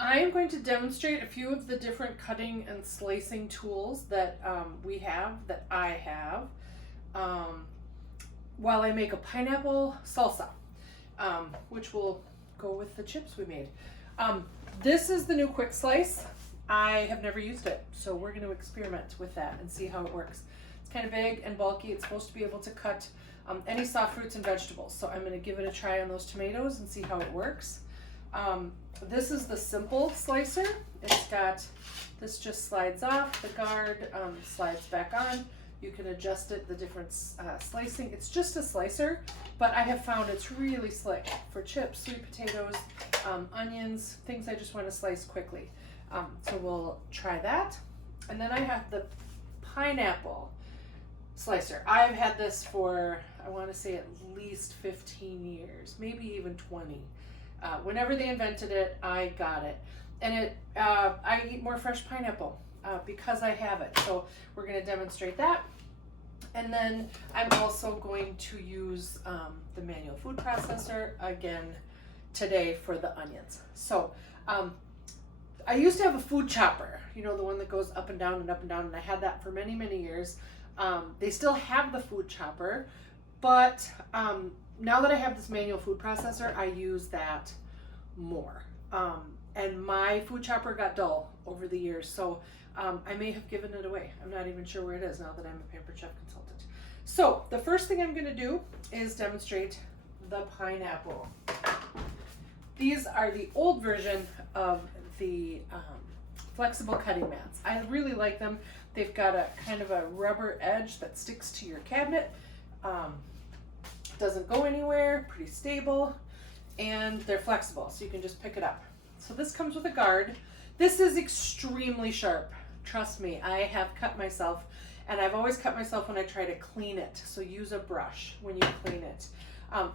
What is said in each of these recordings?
I am going to demonstrate a few of the different cutting and slicing tools that I have, um, while I make a pineapple salsa, which will go with the chips we made. Um, this is the new quick slice. I have never used it, so we're going to experiment with that and see how it works. It's kind of big and bulky. It's supposed to be able to cut any soft fruits and vegetables, so I'm going to give it a try on those tomatoes and see how it works. This is the simple slicer. It's got, this just slides off, the guard slides back on. You can adjust it, the different slicing. It's just a slicer, but I have found it's really slick for chips, sweet potatoes, onions, things I just want to slice quickly. So we'll try that. And then I have the pineapple slicer. I've had this for, I want to say, at least 15 years, maybe even 20. Whenever they invented it, I got it. And I eat more fresh pineapple because I have it. So we're going to demonstrate that. And then I'm also going to use the manual food processor again today for the onions. So I used to have a food chopper, you know, the one that goes up and down and up and down, and I had that for many, many years. They still have the food chopper, but now that I have this manual food processor, I use that more. And my food chopper got dull over the years, so I may have given it away. I'm not even sure where it is now that I'm a Pampered Chef consultant. So the first thing I'm going to do is demonstrate the pineapple. These are the old version of the flexible cutting mats. I really like them. They've got a kind of a rubber edge that sticks to your cabinet. Doesn't go anywhere, pretty stable, and they're flexible, so you can just pick it up. So this comes with a guard. This is extremely sharp. Trust me, I have cut myself, and I've always cut myself when I try to clean it, so use a brush when you clean it.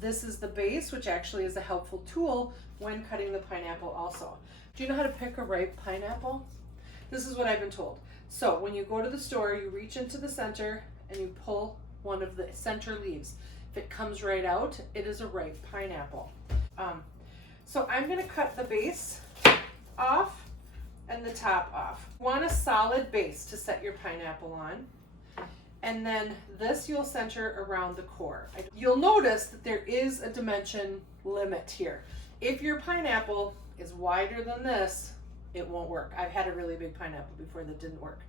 This is the base, which actually is a helpful tool when cutting the pineapple also. Do you know how to pick a ripe pineapple? This is what I've been told. So when you go to the store, you reach into the center and you pull one of the center leaves. If it comes right out, it is a ripe pineapple. So I'm going to cut the base off and the top off. You want a solid base to set your pineapple on. And then this you'll center around the core. You'll notice that there is a dimension limit here. If your pineapple is wider than this, it won't work. I've had a really big pineapple before that didn't work.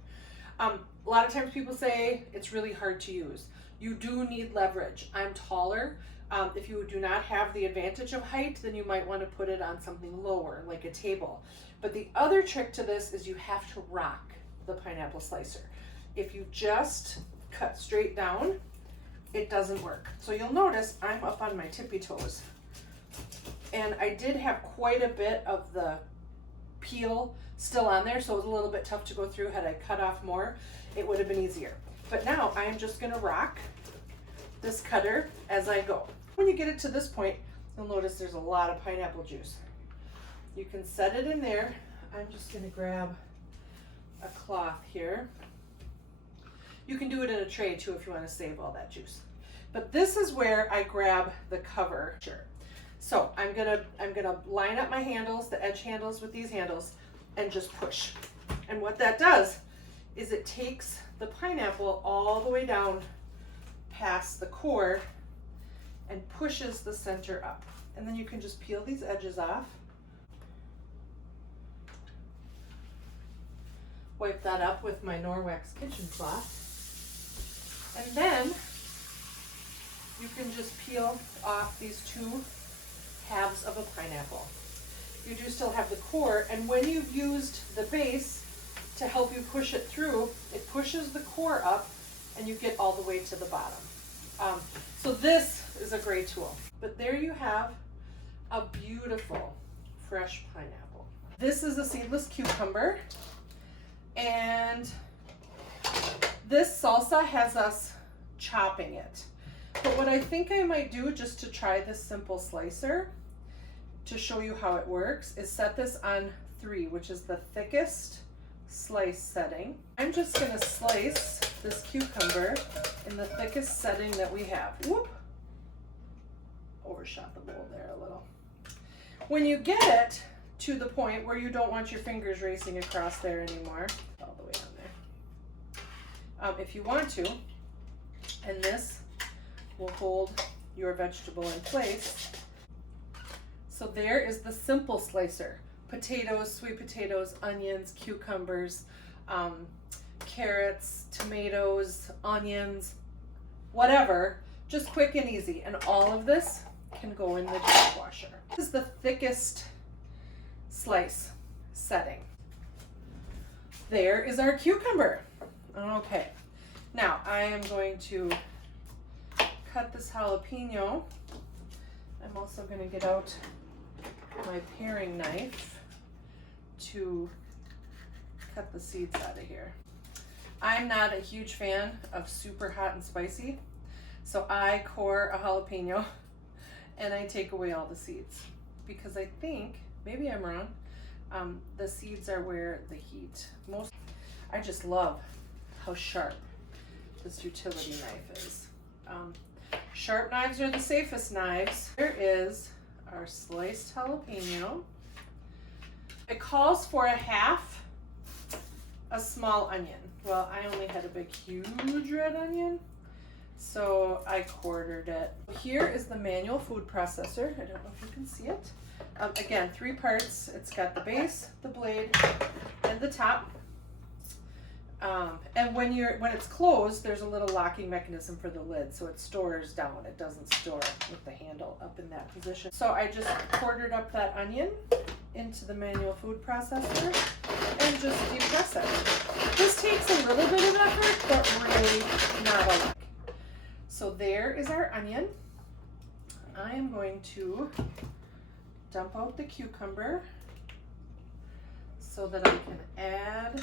A lot of times people say it's really hard to use. You do need leverage. I'm taller. If you do not have the advantage of height, then you might want to put it on something lower, like a table. But the other trick to this is you have to rock the pineapple slicer. If you just cut straight down, it doesn't work. So you'll notice I'm up on my tippy toes. And I did have quite a bit of the peel still on there, so it was a little bit tough to go through. Had I cut off more, it would have been easier. But now I am just going to rock this cutter as I go. When you get it to this point, you'll notice there's a lot of pineapple juice. You can set it in there. I'm just going to grab a cloth here. You can do it in a tray too if you want to save all that juice. But this is where I grab the cover. So I'm gonna line up my handles, the edge handles with these handles, and just push. And what that does is it takes the pineapple all the way down past the core and pushes the center up. And then you can just peel these edges off. Wipe that up with my Norwex kitchen cloth. And then you can just peel off these two halves of a pineapple. You do still have the core, and when you've used the base to help you push it through, it pushes the core up and you get all the way to the bottom. So this is a great tool. But there you have a beautiful fresh pineapple. This is a seedless cucumber, and this salsa has us chopping it. But what I think I might do, just to try this simple slicer, to show you how it works, is set this on 3, which is the thickest slice setting. I'm just going to slice this cucumber in the thickest setting that we have. Whoop! Overshot the bowl there a little. When you get it to the point where you don't want your fingers racing across there anymore. All the way on there. If you want to, and this will hold your vegetable in place. So there is the simple slicer. Potatoes, sweet potatoes, onions, cucumbers, carrots, tomatoes, onions, whatever, just quick and easy. And all of this can go in the dishwasher. This is the thickest slice setting. There is our cucumber. Okay, now I am going to cut this jalapeno. I'm also going to get out my paring knife to cut the seeds out of here. I'm not a huge fan of super hot and spicy, so I core a jalapeno and I take away all the seeds because I think, maybe I'm wrong, the seeds are where the heat most. I just love how sharp this utility knife is. Sharp knives are the safest knives. Here is our sliced jalapeno. It calls for a small onion. Well, I only had a big, huge red onion, so I quartered it. Here is the manual food processor. I don't know if you can see it. Again, 3 parts. It's got the base, the blade, and the top. And when it's closed, there's a little locking mechanism for the lid, so it stores down. It doesn't store with the handle up in that position. So I just quartered up that onion into the manual food processor and just depress it. This takes a little bit of effort, but really not a lot. So there is our onion. I am going to dump out the cucumber so that I can add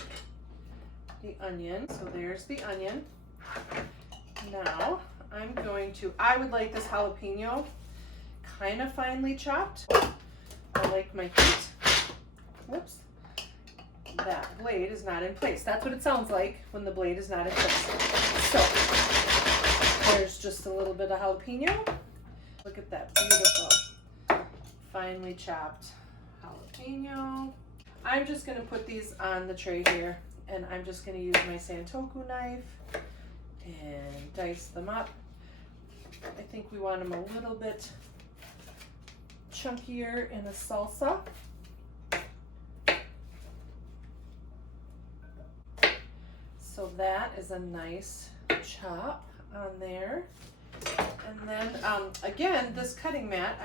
the onion. So there's the onion. Now I'm going to, I would like this jalapeno kind of finely chopped. I like my heat. Whoops. That blade is not in place. That's what it sounds like when the blade is not in place. So there's just a little bit of jalapeno. Look at that beautiful finely chopped jalapeno. I'm just going to put these on the tray here, and I'm just going to use my Santoku knife and dice them up. I think we want them a little bit chunkier in a salsa. So that is a nice chop on there. And then again, this cutting mat,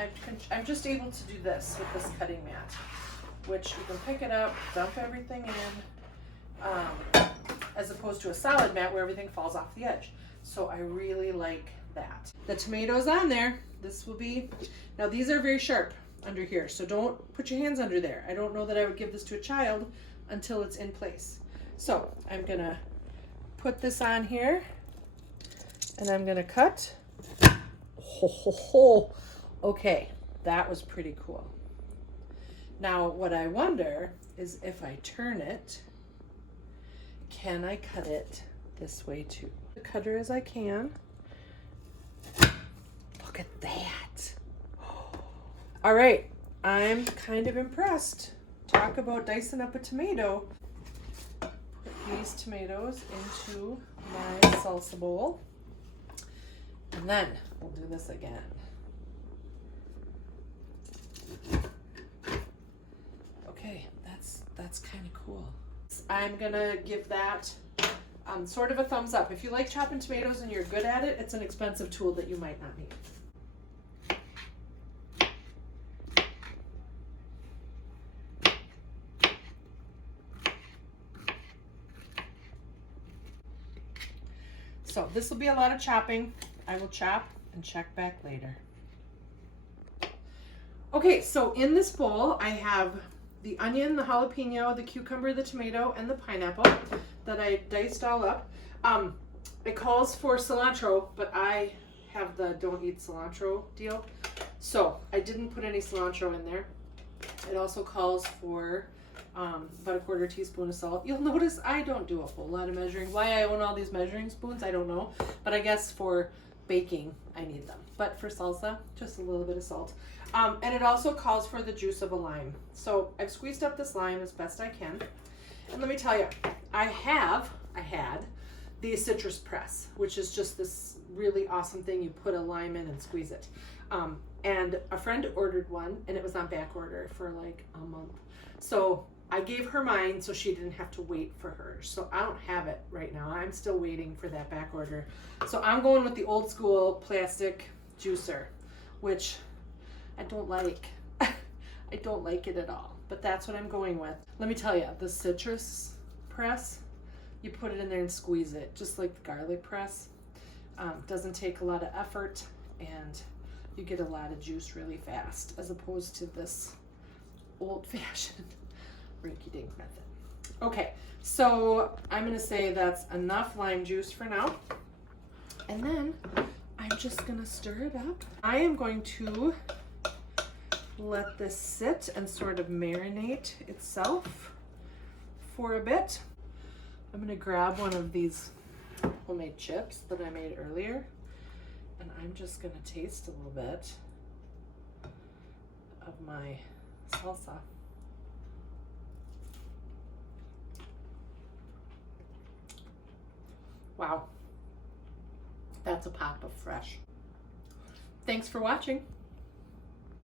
I'm just able to do this with this cutting mat, which you can pick it up, dump everything in, as opposed to a solid mat where everything falls off the edge. So I really like that. The tomatoes on there, this will be, now these are very sharp under here, so don't put your hands under there. I don't know that I would give this to a child until it's in place. So I'm gonna put this on here and I'm gonna cut. Ho, ho, ho. Okay, that was pretty cool. Now what I wonder is if I turn it, can I cut it this way too? The cutter as I can. Look at that. All right, I'm kind of impressed. Talk about dicing up a tomato. Put these tomatoes into my salsa bowl. And then we'll do this again. Okay, that's kind of cool. I'm gonna give that sort of a thumbs up. If you like chopping tomatoes and you're good at it, it's an expensive tool that you might not need. So this will be a lot of chopping. I will chop and check back later. Okay, so in this bowl I have the onion, the jalapeno, the cucumber, the tomato, and the pineapple that I diced all up. It calls for cilantro, but I have the don't eat cilantro deal, so I didn't put any cilantro in there. It also calls for about a 1/4 teaspoon of salt. You'll notice I don't do a whole lot of measuring. Why I own all these measuring spoons, I don't know. But I guess for baking, I need them. But for salsa, just a little bit of salt. And it also calls for the juice of a lime. So I've squeezed up this lime as best I can. And let me tell you, I had the citrus press, which is just this really awesome thing. You put a lime in and squeeze it. And a friend ordered one, and it was on back order for like a month. So I gave her mine so she didn't have to wait for hers. So I don't have it right now. I'm still waiting for that back order. So I'm going with the old school plastic juicer, which I don't like. I don't like it at all, but that's what I'm going with. Let me tell you, the citrus press, you put it in there and squeeze it, just like the garlic press. Doesn't take a lot of effort, and you get a lot of juice really fast, as opposed to this old-fashioned rinky-dink method. Okay, so I'm gonna say that's enough lime juice for now. And then I'm just gonna stir it up. I am going to let this sit and sort of marinate itself for a bit. I'm gonna grab one of these homemade chips that I made earlier, and I'm just gonna taste a little bit of my salsa. Wow, that's a pop of fresh. Thanks for watching.